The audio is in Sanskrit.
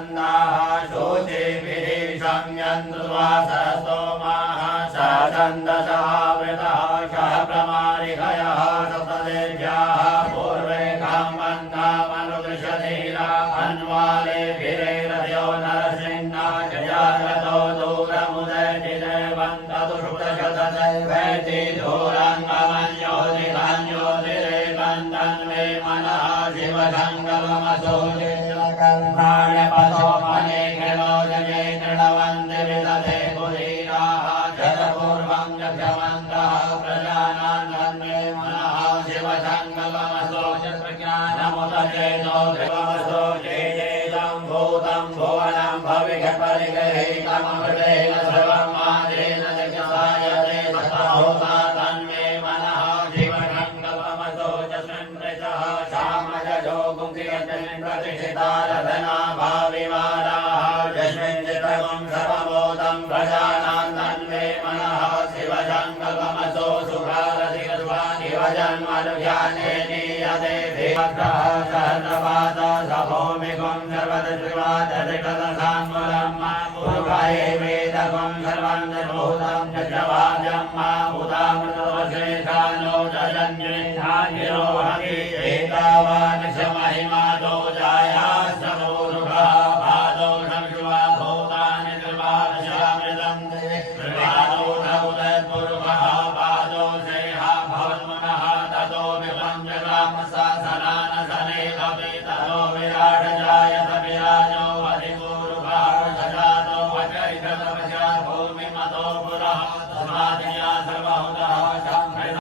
छन्दाः शोचिभिः संयन्द्रुवासस्तोमाः स छन्दसावृतः शः प्रमारिकयः सप्तदेव्याः पूर्वे कामन्तामनुदृशधीरा अन्वालेभिरेरयो नरसिंहा जयागतो दूरमुदयटिते वन्दतु शुक्तशतदैवेति दूरङ्गमन्योदिधान्योदिरे वन्दन्मे मनः शिवसङ्गमसोजिकर्माण्यपदो मने घृणो जये तृणवन्ति विदधे पुरीराः जलपूर्वं यक्षमन्तः प्रजानान् वन्दे मनः शिवसङ्गमसोजप्रज्ञानमुदचेतो ध्रुवमसोजेयेदं भूतं भुवनं भविष्यपरिगृहीतममृतेन सर्वम् आदेन दक्षसायते सतहोता तन्मे मनः शिवसङ्गमसोजस्मिन्मृतः सामजो गुंसियस्मिन् प्रतिष्ठितारधना भाविवाराः यस्मिन् चित्रगुं सर्वबोधं प्रजानान् तन्मे मनः शिवसङ्गमसो सुखारधिगर्भादिवजन्मनुज्ञाने नीयते देवग्रह सहस्रपादा सभौमिकं सर्वदृवादधिकदशाङ्गुलं मा पुरुषाये वेदकं सर्वं निर्भूतं चक्रवाद्यं मा उदामृतवशेषानो जयन्विन्धान्यो